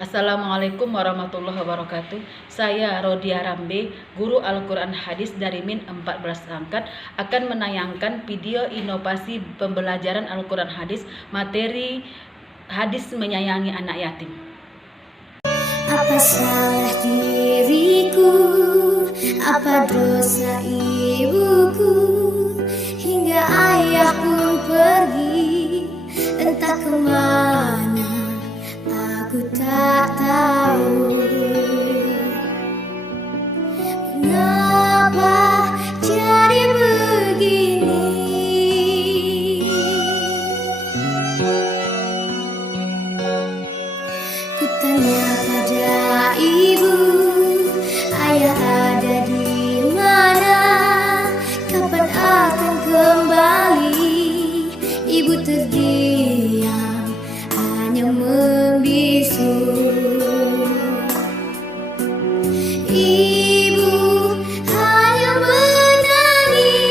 Assalamualaikum warahmatullahi wabarakatuh. Saya Rodia Rambe, guru Al-Quran Hadis dari Min 14 Angkat, akan menayangkan video inovasi pembelajaran Al-Quran Hadis, materi hadis menyayangi anak yatim. Apa salah diriku, apa dosa ibuku, hingga ayah pun pergi entah kemana, aku tak tahu. Mengapa jadi begini? Ku tanya pada ibu, ayah ada di mana? Kapan akan kembali? Ibu terdiam, hanya membisu. Ibu hanya menangis.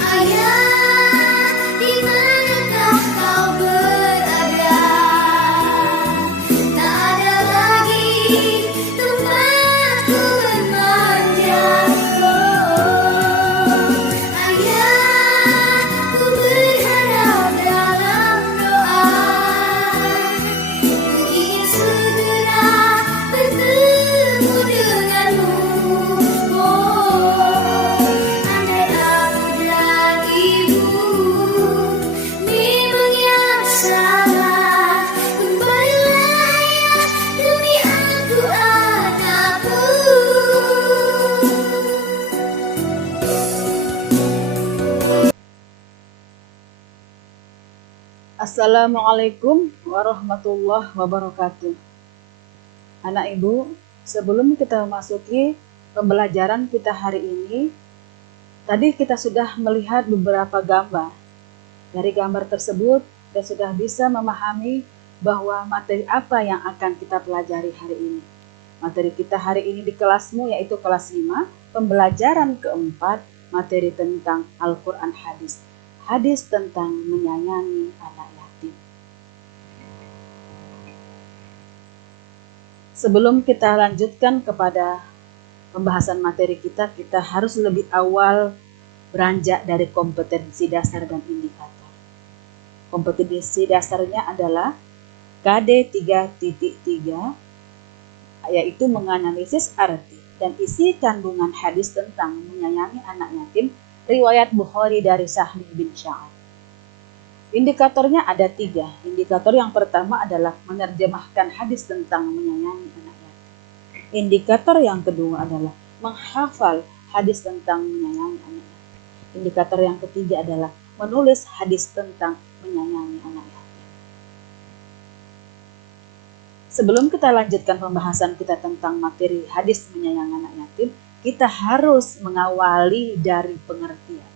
Ayah, di manakah kau berada? Tak ada lagi tempatku bermanja. Oh, ayah, ku berharap dalam doa, ku ingin segera bertemu denganmu. Oh, andai aku dan ibu memang yang salah, kembalilah ayah demi aku anakku. Assalamualaikum warahmatullahi wabarakatuh. Anak ibu, sebelum kita memasuki pembelajaran kita hari ini, tadi kita sudah melihat beberapa gambar. Dari gambar tersebut, kita sudah bisa memahami bahwa materi apa yang akan kita pelajari hari ini. Materi kita hari ini di kelasmu yaitu kelas 5, pembelajaran keempat, materi tentang Al-Quran Hadis. Hadis tentang menyayangi anak yatim. Sebelum kita lanjutkan kepada pembahasan materi kita harus lebih awal beranjak dari kompetensi dasar dan indikator. Kompetensi dasarnya adalah KD 3.3, yaitu menganalisis arti dan isi kandungan hadis tentang menyayangi anak yatim, riwayat Bukhari dari Sahli bin Sa'ad. Indikatornya ada 3. Indikator yang pertama adalah menerjemahkan hadis tentang menyayangi anak yatim. Indikator yang kedua adalah menghafal hadis tentang menyayangi anak yatim. Indikator yang ketiga adalah menulis hadis tentang menyayangi anak yatim. Sebelum kita lanjutkan pembahasan kita tentang materi hadis menyayangi anak yatim, kita harus mengawali dari pengertian.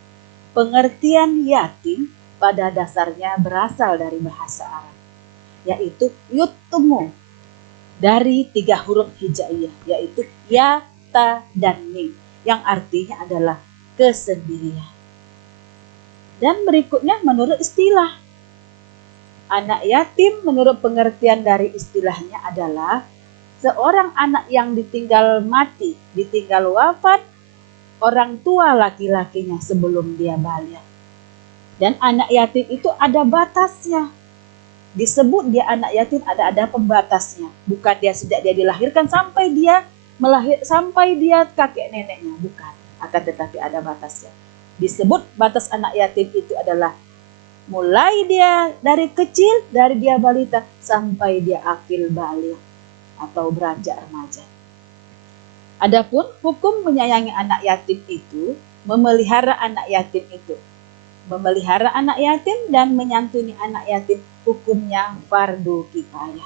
Pengertian yatim pada dasarnya berasal dari bahasa Arab, yaitu yutumu, dari 3 huruf hijaiyah, yaitu ya, ta, dan mim, yang artinya adalah kesendirian. Dan berikutnya menurut istilah, anak yatim menurut pengertian dari istilahnya adalah seorang anak yang ditinggal mati, ditinggal wafat orang tua laki-lakinya sebelum dia balik. Dan anak yatim itu ada batasnya. Disebut dia anak yatim ada pembatasnya. Bukan dia sejak dia dilahirkan sampai dia kakek neneknya, bukan. Akan tetapi ada batasnya. Disebut batas anak yatim itu adalah mulai dia dari kecil, dari dia balita sampai dia akil balik atau beranjak remaja. Adapun hukum menyayangi anak yatim itu memelihara anak yatim itu. Memelihara anak yatim dan menyantuni anak yatim hukumnya fardu kifayah.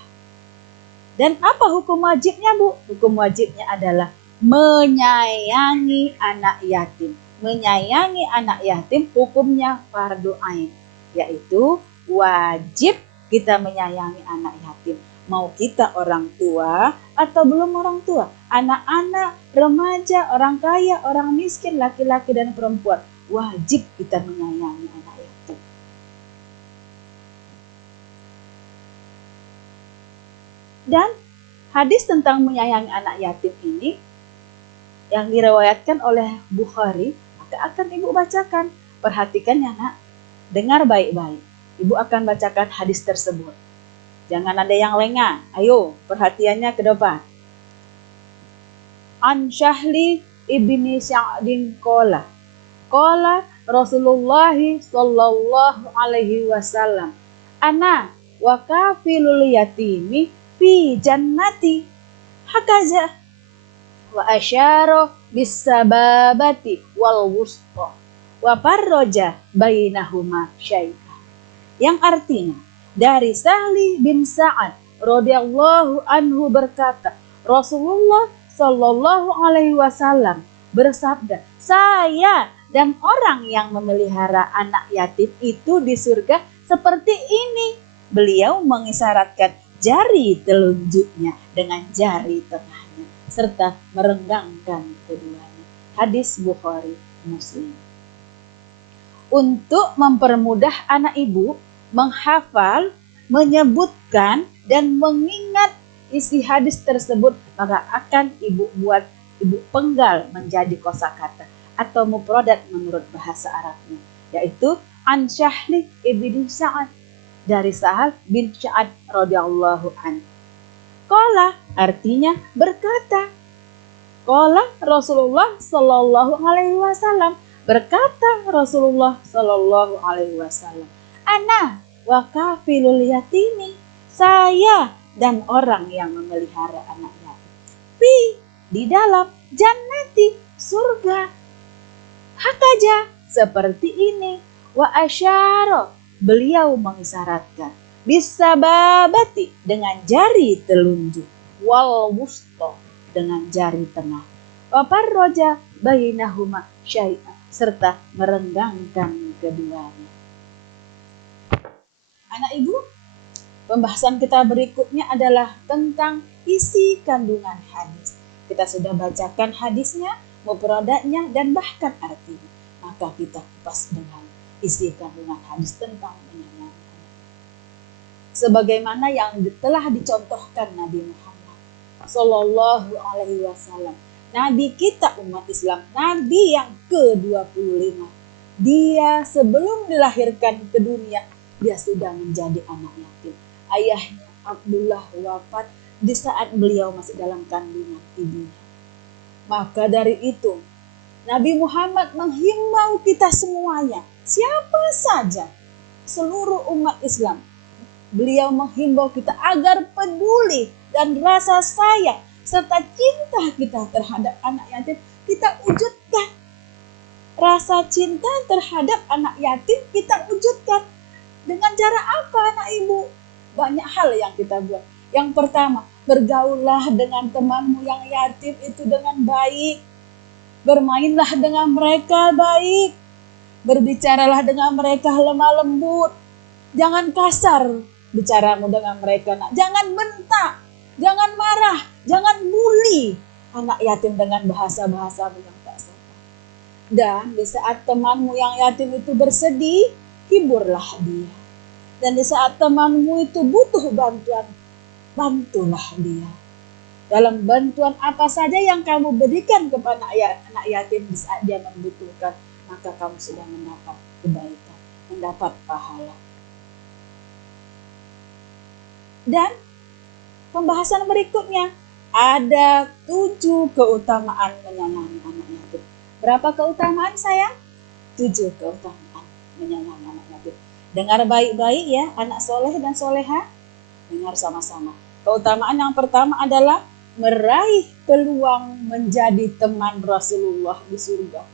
Dan apa hukum wajibnya, Bu? Hukum wajibnya adalah menyayangi anak yatim. Menyayangi anak yatim hukumnya fardu ain, yaitu wajib kita menyayangi anak yatim. mau kita orang tua atau belum orang tua, anak-anak, remaja, orang kaya, orang miskin, laki-laki dan perempuan, wajib kita menyayangi anak yatim. Dan hadis tentang menyayangi anak yatim ini yang diriwayatkan oleh Bukhari, maka akan ibu bacakan. Perhatikan ya nak, dengar baik-baik. Ibu akan bacakan hadis tersebut. Jangan ada yang lengah. Ayo, perhatiannya ke depan. An Syahli ibni Sa'din qala Rasulullah sallallahu alaihi wasallam, ana wa kafilul yatimi fi jannati hakaza wa asyara bis sababati wal wusta wa farraja bainahuma syai'a. Yang artinya, dari Sahli bin Sa'ad radhiyallahu anhu berkata, Rasulullah sallallahu alaihi wasallam bersabda, saya dan orang yang memelihara anak yatim itu di surga seperti ini. Beliau mengisyaratkan jari telunjuknya dengan jari tengahnya serta merenggangkan keduanya. Hadis Bukhari Muslim. Untuk mempermudah anak ibu menghafal, menyebutkan dan mengingat isi hadis tersebut, maka akan ibu penggal menjadi kosakata atau mufradat menurut bahasa Arabnya, yaitu an Syahli ibni Sa'ad, dari Sahal bin Sa'ad radhiyallahu anhu. Qala artinya berkata. Qala Rasulullah sallallahu alaihi wasallam, berkata Rasulullah sallallahu alaihi wasallam, ana wa kafilul yatimi, saya dan orang yang memelihara anak yatim, fi di dalam jannati surga, hakaja seperti ini, wa asyara beliau mengisyaratkan, bisababati dengan jari telunjuk, wal wusta dengan jari tengah, wa farraja bainahuma syai'a serta merenggangkan keduanya. Anak ibu, pembahasan kita berikutnya adalah tentang isi kandungan hadis. Kita sudah bacakan hadisnya, mufradatnya, dan bahkan artinya. Maka kita kupas dengan isi kandungan hadis tentang menyayangi anak. Sebagaimana yang telah dicontohkan Nabi Muhammad Sallallahu Alaihi Wasallam, Nabi kita umat Islam, Nabi yang ke-25. Dia sebelum dilahirkan ke dunia, dia sudah menjadi anak yatim. Ayahnya Abdullah wafat di saat beliau masih dalam kandungan ibunya. Maka dari itu, Nabi Muhammad menghimbau kita semuanya, siapa saja, seluruh umat Islam. Beliau menghimbau kita agar peduli dan rasa sayang serta cinta kita terhadap anak yatim kita wujudkan. Rasa cinta terhadap anak yatim kita wujudkan. Dengan cara apa anak ibu? Banyak hal yang kita buat. Yang pertama, bergaullah dengan temanmu yang yatim itu dengan baik. Bermainlah dengan mereka baik. Berbicaralah dengan mereka lemah lembut. Jangan kasar bicaramu dengan mereka. Jangan bentak, jangan marah, jangan bully anak yatim dengan bahasa-bahasa yang tak sopan. Dan di saat temanmu yang yatim itu bersedih, hiburlah dia. Dan di saat temanmu itu butuh bantuan, bantulah dia. Dalam bantuan apa saja yang kamu berikan kepada anak yatim di saat dia membutuhkan, maka kamu sudah mendapat kebaikan, mendapat pahala. Dan pembahasan berikutnya, ada 7 keutamaan menyayangi anak yatim. Berapa keutamaan sayang? 7 keutamaan menyayangi anak yatim. Dengar baik-baik ya, anak soleh dan soleha. Dengar sama-sama. Keutamaan yang pertama adalah meraih peluang menjadi teman Rasulullah di surga.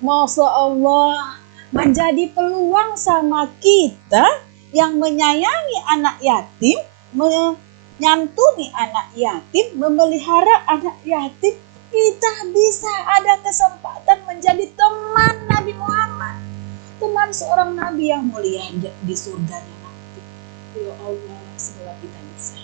Masya Allah, menjadi peluang sama kita yang menyayangi anak yatim, menyantuni anak yatim, memelihara anak yatim. Kita bisa ada kesempatan menjadi teman Nabi Muhammad, teman seorang Nabi yang mulia di surganya nanti. Ya Allah, semoga kita bisa.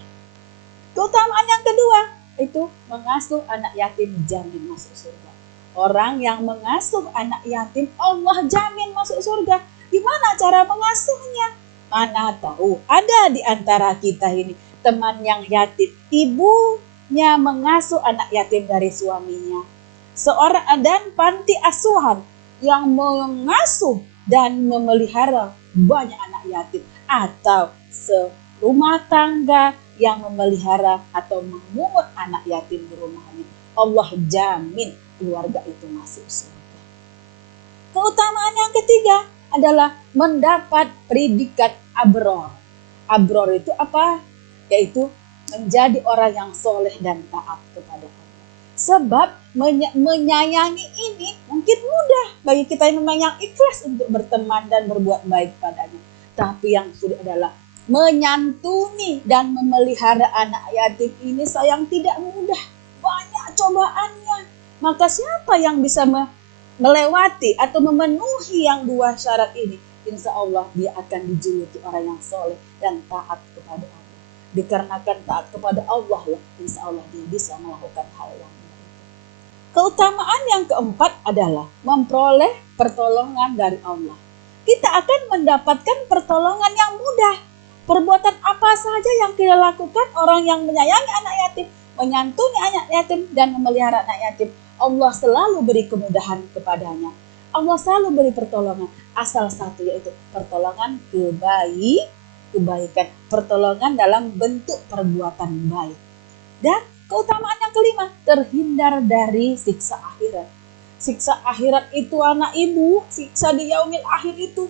Keutamaan yang kedua itu mengasuh anak yatim jamin masuk surga. Orang yang mengasuh anak yatim, Allah jamin masuk surga. Gimana cara mengasuhnya? Mana tahu ada di antara kita ini teman yang yatim, ibunya mengasuh anak yatim dari suaminya. Seorang dan panti asuhan yang mengasuh dan memelihara banyak anak yatim, atau serumah tangga yang memelihara atau memungut anak yatim di rumahnya. Allah jamin keluarga itu masuk surga. Keutamaan yang ketiga adalah mendapat predikat abror. Abror itu apa? Yaitu menjadi orang yang soleh dan taat kepada Allah. Sebab menyayangi ini mungkin mudah bagi kita yang memang yang ikhlas untuk berteman dan berbuat baik padanya. Tapi yang sulit adalah menyantuni dan memelihara anak yatim ini sayang tidak mudah. Banyak cobaannya. Maka siapa yang bisa melewati atau memenuhi yang dua syarat ini, insya Allah dia akan dijuluki orang yang soleh dan taat kepada Allah. Dikarenakan taat kepada Allah lah, insya Allah dia bisa melakukan hal yang baik. Keutamaan yang keempat adalah memperoleh pertolongan dari Allah. Kita akan mendapatkan pertolongan yang mudah. Perbuatan apa saja yang kita lakukan, orang yang menyayangi anak yatim, menyantuni anak yatim, dan memelihara anak yatim, Allah selalu beri kemudahan kepadanya. Allah selalu beri pertolongan. Asal satu, yaitu pertolongan kebaikan. Pertolongan dalam bentuk perbuatan baik. Dan keutamaan yang kelima, terhindar dari siksa akhirat. Siksa akhirat itu anak ibu, siksa di yaumil akhir itu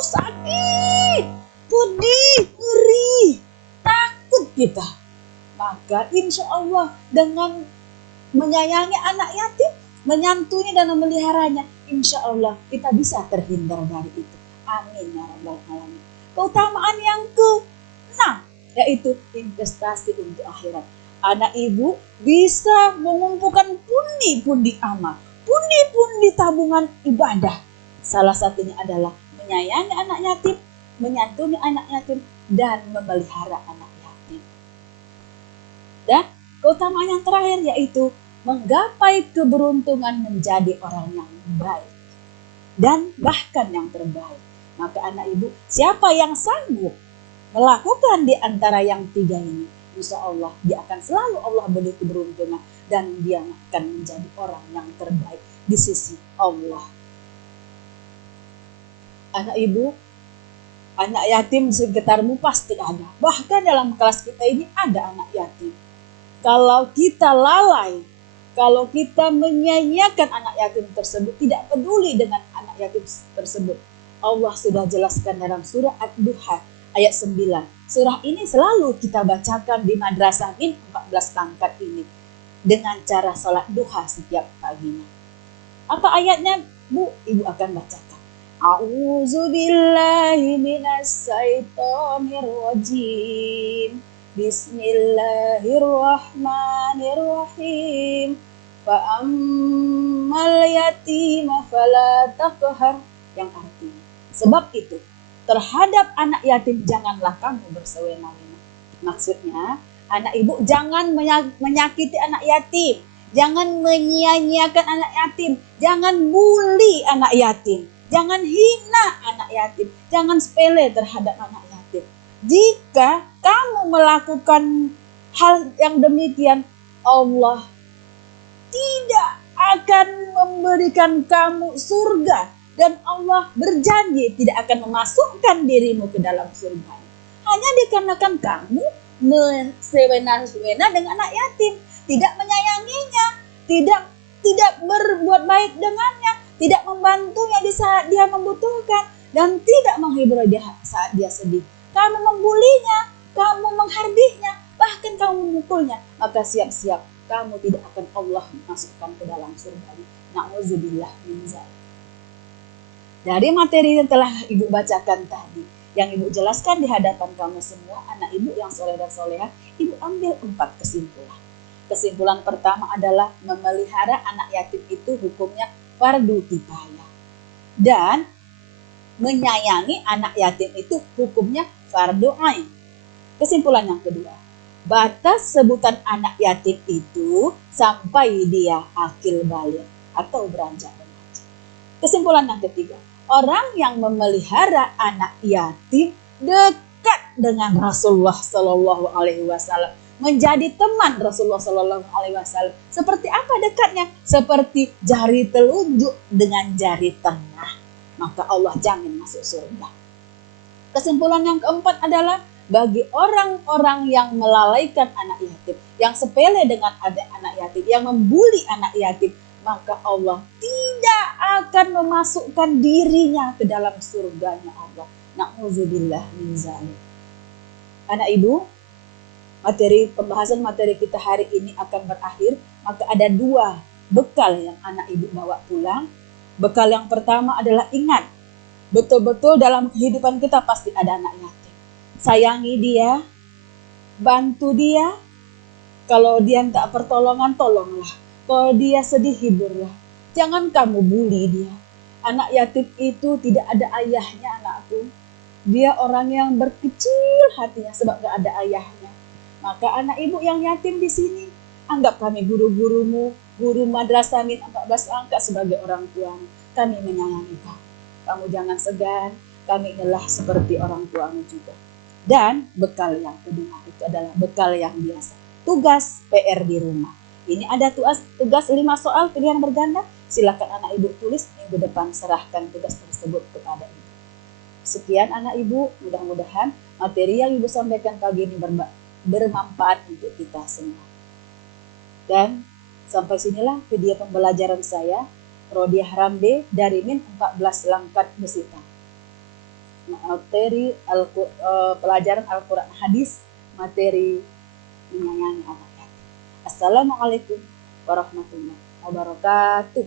sakit, pedih, ngeri, takut kita. Maka insya Allah dengan menyayangi anak yatim, menyantuni dan memeliharanya, insya Allah kita bisa terhindar dari itu. Amin ya rabbal alamin. Keutamaan yang ke-6 yaitu investasi untuk akhirat. Anak ibu bisa mengumpulkan pundi-pundi amal, pundi-pundi tabungan ibadah. Salah satunya adalah menyayangi anak yatim, menyantuni anak yatim, dan memelihara anak yatim. Dan keutamaan yang terakhir yaitu menggapai keberuntungan menjadi orang yang baik dan bahkan yang terbaik. Maka anak ibu, siapa yang sanggup melakukan di antara yang tiga ini, insya Allah dia akan selalu Allah beri keberuntungan dan dia akan menjadi orang yang terbaik di sisi Allah. Anak ibu, anak yatim di sekitarmu pasti ada. Bahkan dalam kelas kita ini ada anak yatim. Kalau kita lalai, kalau kita menyanyiakan anak yatim tersebut, tidak peduli dengan anak yatim tersebut, Allah sudah jelaskan dalam surah Ad-Duha ayat 9. Surah ini selalu kita bacakan di madrasah min 14 pangkat ini dengan cara salat duha setiap paginya. Apa ayatnya, Bu? Ibu akan bacakan. A'udzubillahi minasyaitonirrajim. Bismillahirrahmanirrahim. Fa'ammal yatima fala taqhar. Yang artinya, sebab itu terhadap anak yatim janganlah kamu bersewenang-wenang. Maksudnya, anak ibu jangan menyakiti anak yatim, jangan menyia-nyiakan anak yatim, jangan bully anak yatim, jangan hina anak yatim, jangan sepele terhadap anak yatim. Jika kamu melakukan hal yang demikian, Allah tidak akan memberikan kamu surga. Dan Allah berjanji tidak akan memasukkan dirimu ke dalam surga. Hanya dikarenakan kamu bersewenang-wenang dengan anak yatim, tidak menyayanginya, tidak berbuat baik dengannya, tidak membantunya di saat dia membutuhkan, dan tidak menghibur dia saat dia sedih. Kamu membulinya, kamu menghardinya, bahkan kamu memukulnya, maka siap-siap kamu tidak akan Allah masukkan ke dalam surga. Na'udzubillah min dzalik. Dari materi yang telah ibu bacakan tadi, yang ibu jelaskan di hadapan kamu semua, anak ibu yang soleh dan soleha, ibu ambil 4 kesimpulan. Kesimpulan pertama adalah memelihara anak yatim itu hukumnya fardu kifayah. Dan menyayangi anak yatim itu hukumnya fardu ain. Kesimpulan yang kedua, batas sebutan anak yatim itu sampai dia akil baligh atau beranjak remaja. Kesimpulan yang ketiga, orang yang memelihara anak yatim dekat dengan Rasulullah Shallallahu Alaihi Wasallam, menjadi teman Rasulullah Shallallahu Alaihi Wasallam. Seperti apa dekatnya? Seperti jari telunjuk dengan jari tengah. Maka Allah jamin masuk surga. Kesimpulan yang keempat adalah bagi orang-orang yang melalaikan anak yatim, yang sepele dengan anak yatim, yang membuli anak yatim, maka Allah tidak akan memasukkan dirinya ke dalam surganya Allah. Na'udzubillah min zalik. Anak ibu, pembahasan materi kita hari ini akan berakhir, maka ada dua bekal yang anak ibu bawa pulang. Bekal yang pertama adalah ingat, betul-betul dalam kehidupan kita pasti ada anak yatim. Sayangi dia, bantu dia. Kalau dia minta pertolongan, tolonglah. Kalau dia sedih, hiburlah. Jangan kamu bully dia. Anak yatim itu tidak ada ayahnya, anakku. Dia orang yang berkecil hatinya sebab gak ada ayahnya. Maka anak ibu yang yatim di sini, anggap kami guru-gurumu, guru madrasah min 14 angka sebagai orang tuamu. Kami menyayangi kamu. Kamu jangan segan, kami inilah seperti orang tuamu juga. Dan bekal yang kedua itu adalah bekal yang biasa. Tugas PR di rumah. Ini ada tugas 5 soal pilihan berganda. Silakan anak ibu tulis, minggu depan serahkan tugas tersebut kepada ibu. Sekian anak ibu, mudah-mudahan materi yang ibu sampaikan pagi ini bermanfaat untuk kita semua. Dan sampai sinilah video pembelajaran saya, Rodiah Rambe dari Min 14 Langkat Besita. Materi pelajaran Al-Quran Hadis, materi menyayangi anak yatim. Assalamualaikum warahmatullahi wabarakatuh.